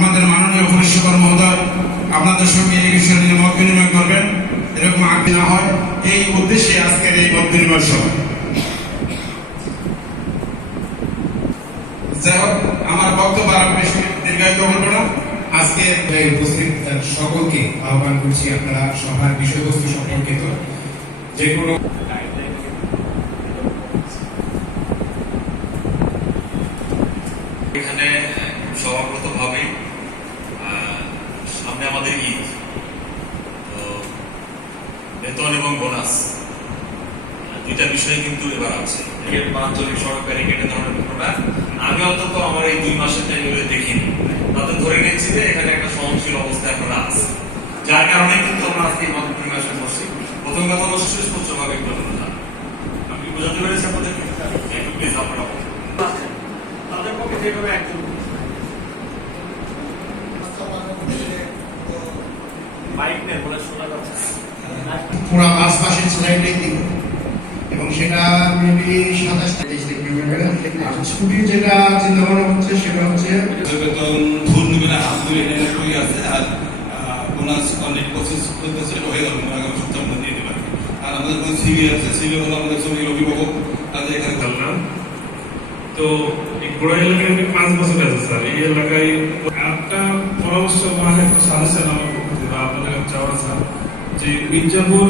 আমাদের মাননীয় পরিষেবার মহোদয়, আপনাদের সঙ্গে এই বিষয় মত বিনিময় করবেন, এরকম আগে না হয়। এই উদ্দেশ্যে আজকের এই মত বিনিময় সভা। আমার বক্তব্য আর বেশি দীর্ঘায়িত না। আজকে উপস্থিত সকলকে আহ্বান করছি আপনারা সভার বিষয়বস্তু সম্পর্কিত। যে কোনো এখানে ঈদ। তো, বেতন এবং বোনাস দুইটা বিষয় কিন্তু এবার আছে। আঞ্চলিক সড়ক ব্যারিকেডের ধরনের ঘটনা আমি অন্তত আমার এই দুই মাসের টাইমে দেখিনি। তাতে ধরে নিচ্ছি যে এখানে একটা সহনশীল অবস্থা এখন আছে। যার কারণে কিন্তু আমরা আজকে এই মাধ্যমিক মাসে বসছি প্রথম কথা হলো সুস্পষ্টভাবে একটু বলুন আমি বোঝাতে পেরেছি আপনাদেরকে? একটু প্লিজ আপনারা তাদের পক্ষে যেভাবে একজন পুরো পাঁচ মাসের স্যালারিটাই দিব এবং সেটা মেবি সাতাশ তেইশ আর ছুটি যেটা চিন্তা ভাবনা হচ্ছে সেটা হচ্ছে বেতন না হাত ধরে এনে আছে আর বোনাস অনেক প্রসেস করতেছে এটা হয়ে যাবে আগামী সপ্তাহের মধ্যে দিয়ে দেবে আর আমাদের কোনো সিবি আছে সিবি হলো আমাদের জমির অভিভাবক তাদের এখানে করলাম তো এই গোড়া এলাকায় আমি পাঁচ বছর আছে স্যার। এই এলাকায় একটা পরামর্শ বা একটা সাজেশন আমার চাওয়া স্যার যে মির্জাপুর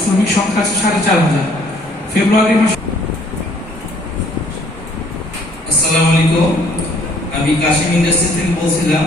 শ্রমিক সংখ্যা আছে সাড়ে চার হাজার। ফেব্রুয়ারি মাসে আসসালামু আলাইকুম। আমি কাশিম ইন্ডাস্ট্রি থেকে বলছিলাম